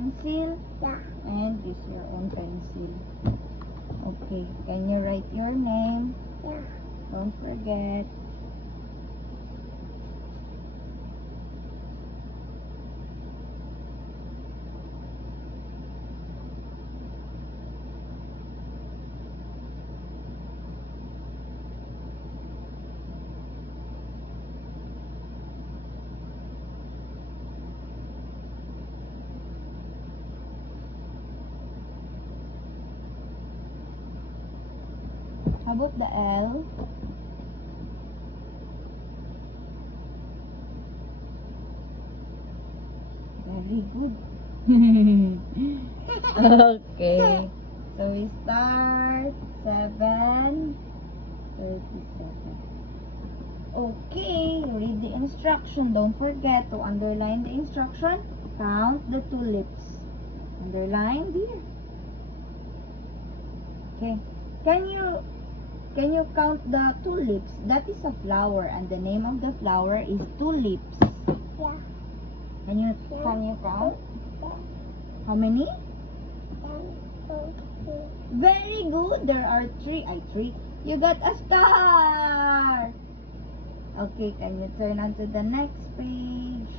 pencil? Yeah. And this your own pencil. Okay, can you write your name? Yeah. Don't forget. How about the L? Very good. Okay. So we start 7:37. Okay, read the instruction. Don't forget to underline the instruction. Count the tulips. Underline here. Okay. Can you count the tulips? That is a flower, and the name of the flower is tulips. Yeah. Can you count? Yeah. How many? 1, 2, 3. Very good. There are three. Three. You got a star. Okay, can you turn on to the next page?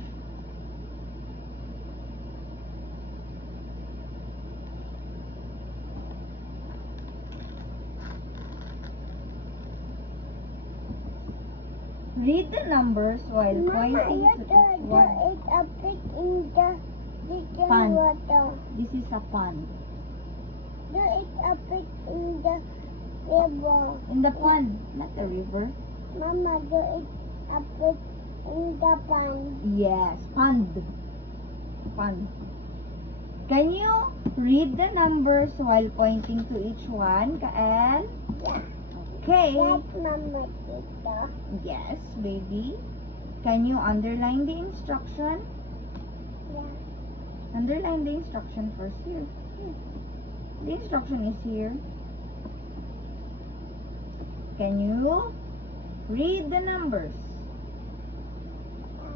Read the numbers while Mama, pointing you to do each one. it a bit in the kitchen Pond. water. This is a pond. Do it a bit in the river. In the pond, not the river. Mama, do it a bit in the pond. Yes, pond. Pond. Can you read the numbers while pointing to each one, Kael? Yeah. Okay. That's Mama Tita. Yes, baby. Can you underline the instruction? Yeah. Underline the instruction first here. The instruction is here. Can you read the numbers? 1,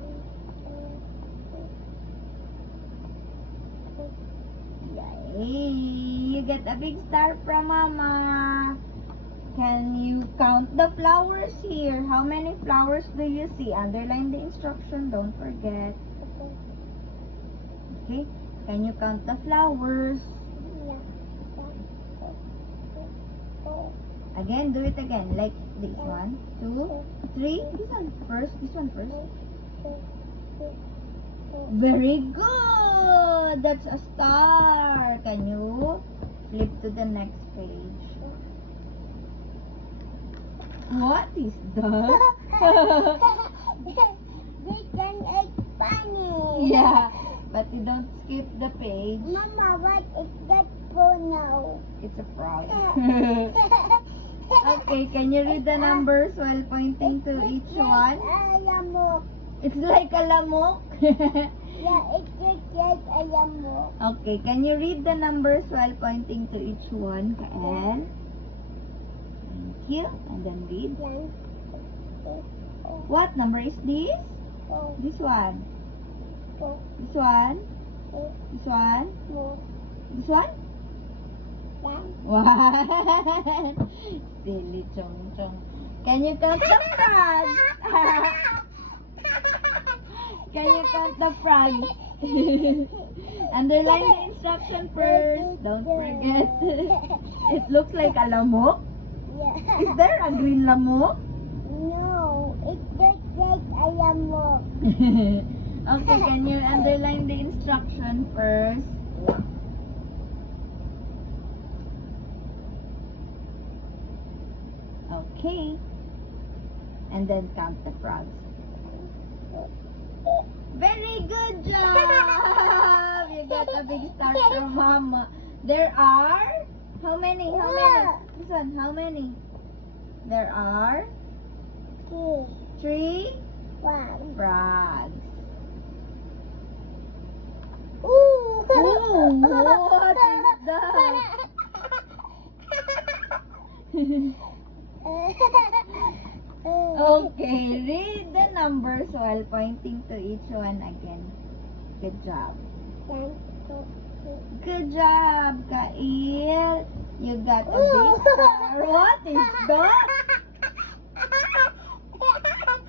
2, 3, 4. Yay! You get a big star from Mama. Can you count the flowers here? How many flowers do you see? Underline the instruction. Don't forget. Okay? Can you count the flowers? Yeah. 1, 2, 3, 4. Again, do it again. Like this. 1, 2, 3. This one first. This one first. 1, 2, 3, 4. Very good! That's a star. Can you flip to the next page? What is that? They can eat bunny. Yeah, but you don't skip the page. Mama, what is that for now? It's a frog. Okay, can you read the numbers while pointing to each one? Lamok. It's like a lamok. Yeah, it's just like a lamok. Okay, can you read the numbers while pointing to each one, Kael? Thank you. And then read. 1, 2, 3, 4. What number is this? 4, This one. 4, This one. 3, This one. 4. This one. 1. One. Silly Chong Chong. Can you count the frogs? Can you count the frogs? Underline the instruction first. Don't forget. It looks like a lamok. Yeah. Is there a green lamok? No, it's just like a lamok. Okay, can you underline the instruction first? Okay. And then count the frogs. Very good job! You got a big star from Mama. There are how many? How many? This one, how many? There are 2, 3 1. frogs. Ooh! Ooh, what is that? Okay, read the numbers while pointing to each one again. Good job. 1, Good job, Kail. You got a big star. What is that?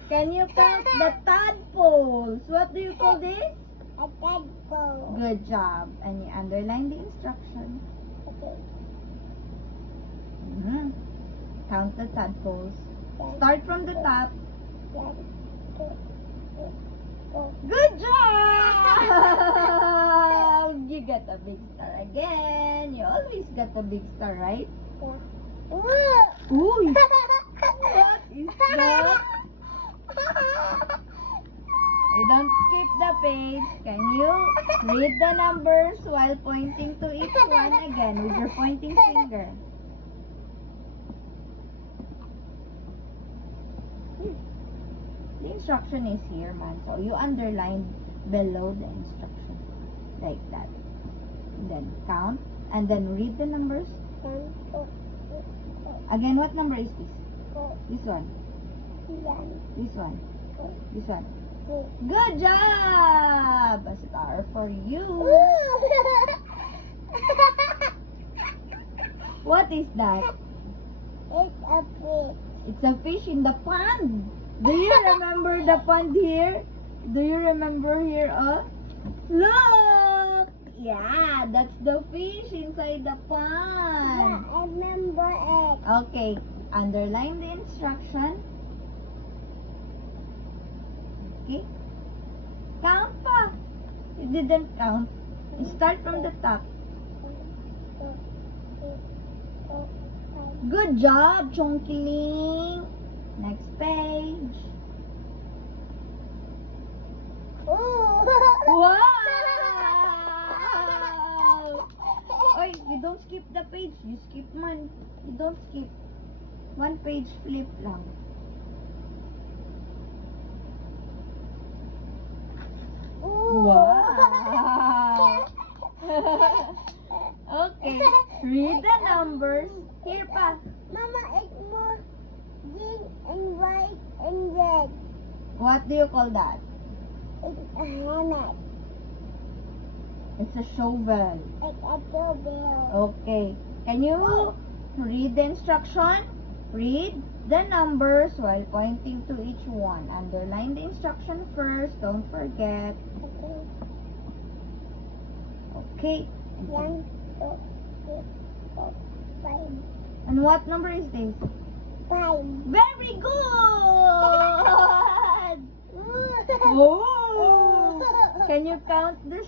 Can you count the tadpoles? What do you call this? A tadpole. Good job. And you underline the instruction. Okay. Count the tadpoles. One, Start from the top. 1, 2, 3, 4. Good job! You got a big star again. You always got a big star, right? Yeah. Ooh! What is that? You don't skip the page. Can you read the numbers while pointing to each one again with your pointing finger? The instruction is here, man. So you underline below the instruction. Like that. And then count. And then read the numbers. 1, 2, 3, 4. Again, what number is this? 4. This one. 1, This one. 2, This one. 3. Good job! A star for you. What is that? It's a fish. It's a fish in the pond. Do you remember the pond here? Do you remember here? Look! Yeah, that's the fish inside the Yeah, pond. I remember it. Okay, underline the instruction. Okay. Count pa. You didn't count. You start from the top. 1, 2, 3, 4, 5. Good job, Chongkiling. Next page. Wow! Oy, you don't skip the page. You skip man. You don't skip. One page flip lang. Wow! Okay. Read the numbers. Here pa. Mama, it's more green and white and red. What do you call that? It's a helmet. It's a shovel. It's a doorbell. Okay. Can you read the instruction? Read the numbers while pointing to each one. Underline the instruction first. Don't forget. Okay. Okay. 1, 2, 3, 4, 5. And what number is this? 5. Very good! Oh! Can you count the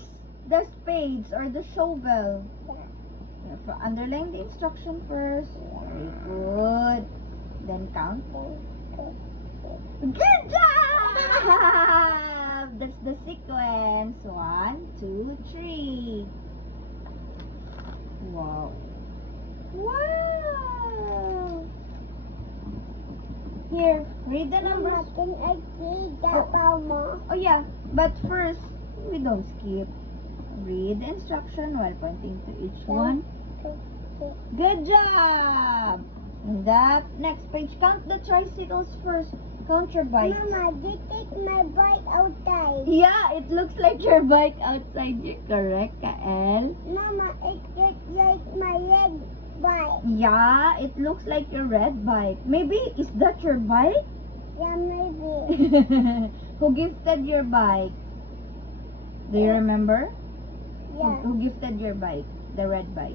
spades or the shovel? You have to underline the instruction first. Very good. Then count. 1, 2, 3. Good job! That's the sequence. 1, 2, 3. Wow. Wow! Here, read the Mama, numbers. can I see the Oh. Palma? Oh yeah, but first, we don't skip. Read the instruction while pointing to each one. 2, 3. Good job! And that next page, count the tricycles first. Count your bikes. Mama, they take my bike outside. Yeah, it looks like your bike outside. You're correct, Kael. Mama, it looks like my red bike. Yeah, it looks like your red bike. Maybe, is that your bike? Yeah, maybe. Who gifted your bike? Do you remember? Yeah, Who gifted your bike? The red bike.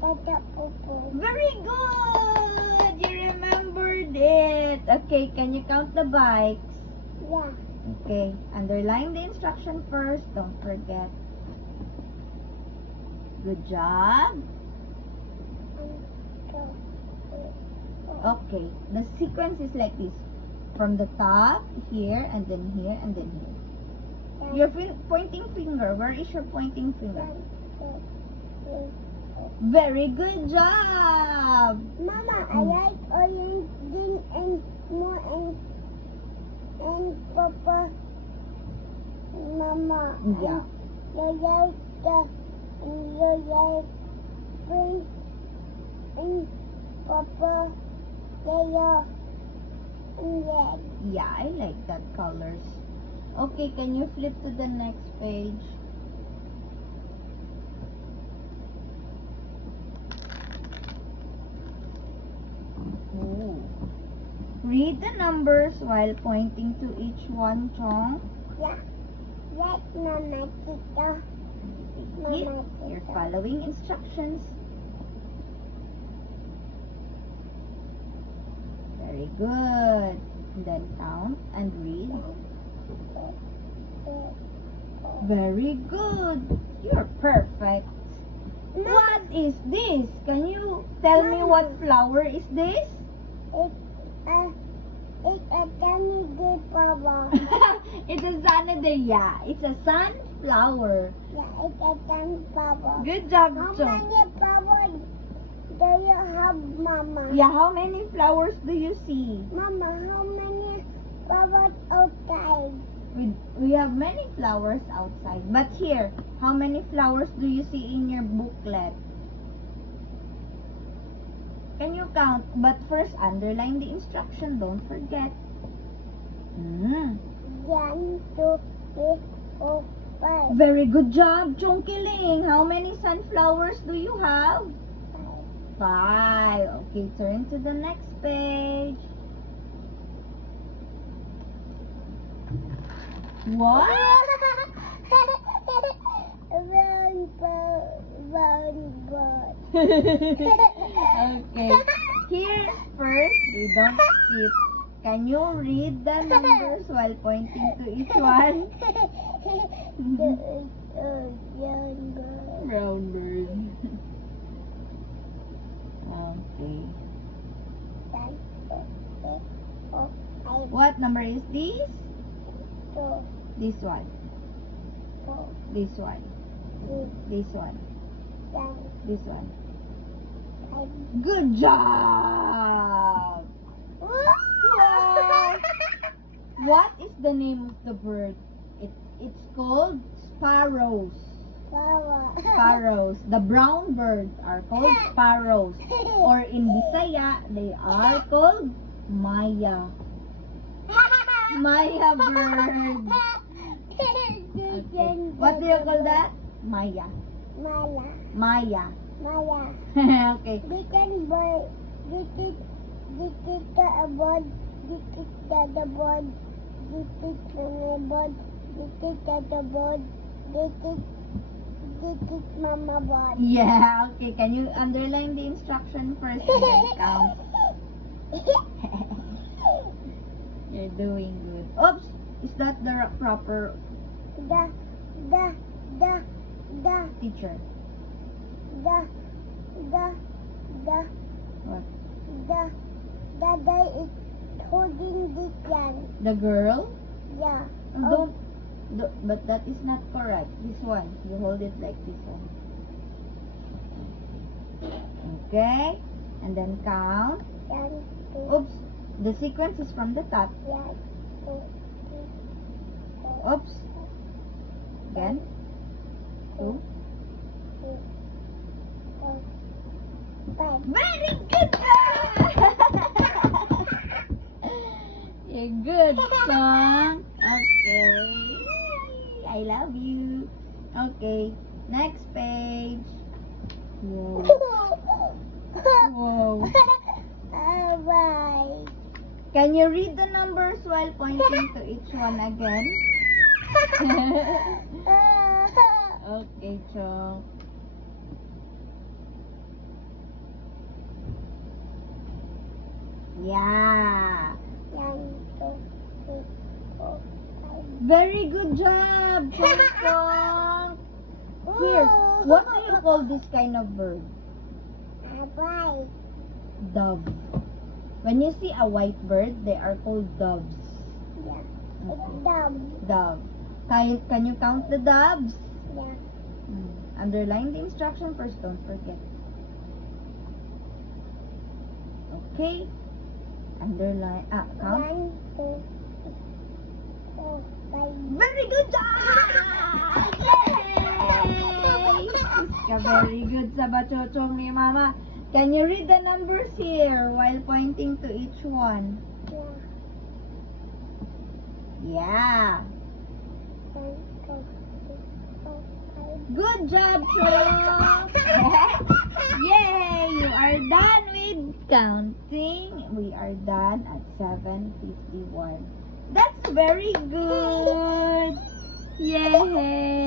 that's a poo-poo. Very good! You remembered it. Okay, can you count the bikes? Yeah. Okay, underline the instruction first. Don't forget. Good job. 1, 2, 3, 4. Okay, the sequence is like this. From the top, here, and then here, and then here. Your pointing finger. Where is your pointing finger? 1, 2, 3, 4. Very good job! Mama, I like orange, green, and more and purple. Mama. Yeah. You like and you like pink and purple, yellow, and red. Yeah, I like that colors. Okay, can you flip to the next page? read the numbers while pointing to each one, Chong. Yeah. Let Mama Tito. You're following instructions. Very good. Then count and read. Very good. You're perfect. What is this? Can you tell me what flower is this? It's a tiny good bubble. It's a sundae. It's a sunflower. Yeah, it's a tiny bubble. Good job, How Chong. many bubbles do you have, Mama? Yeah, how many flowers do you see? Mama, how many bubbles outside? We have many flowers outside. But here, how many flowers do you see in your booklet? Can you count? But first, underline the instruction. Don't forget. 1, 2, 3, 4, 5. Very good job, Chongkiling. How many sunflowers do you have? 5. Okay, turn to the next page. What? Round bird. Okay. Here, first, we don't skip. Can you read the numbers while pointing to each one? Brown bird. Okay. What number is this? This one. This one. This one. This one. Good job! Wow. What is the name of the bird? It's called sparrows. Sparrows. The brown birds are called sparrows. Or in Bisaya, they are called Maya. Maya birds. Okay. What do you call that? Maya. Maya. Okay. This is bird. This is the bird. This is the bird. This is the bird. This is the bird. This is Mama bird. Yeah, okay. Can you underline the instruction first and then count? You're doing good. Oops! Is that the proper The teacher? What? the guy is holding this one. The girl? Yeah. But that is not correct. This one. You hold it like this one. Okay. And then count. 1, 2, Oops. The sequence is from the top. 1, 2, 3, 4, Oops. Again. 2. 3, 4, 5. Very good job! You're good, Song. Okay. I love you. Okay. Next page. Whoa. Whoa. Bye. Can you read the numbers while pointing to each one again? Okay, Chong. Yeah. 1, 2, 3, 4, 5. Very good job, Chong. Here, what do you call this kind of bird? Bye. Dove. When you see a white bird, they are called doves. Yeah. Okay. It's dumb. Dove. Can you count the doves? Yeah. Underline the instruction first, don't forget. Okay. Underline. Count. 1, 2, 3, 4, 5. Very good job! Yay! Ka very good sa bachochong ni Mama. Can you read the numbers here while pointing to each one? Yeah. Yeah. 1, 2, 3, 4, 5. Good job, Chong! Yay! You are done with counting. We are done at 7:51. That's very good. Yay!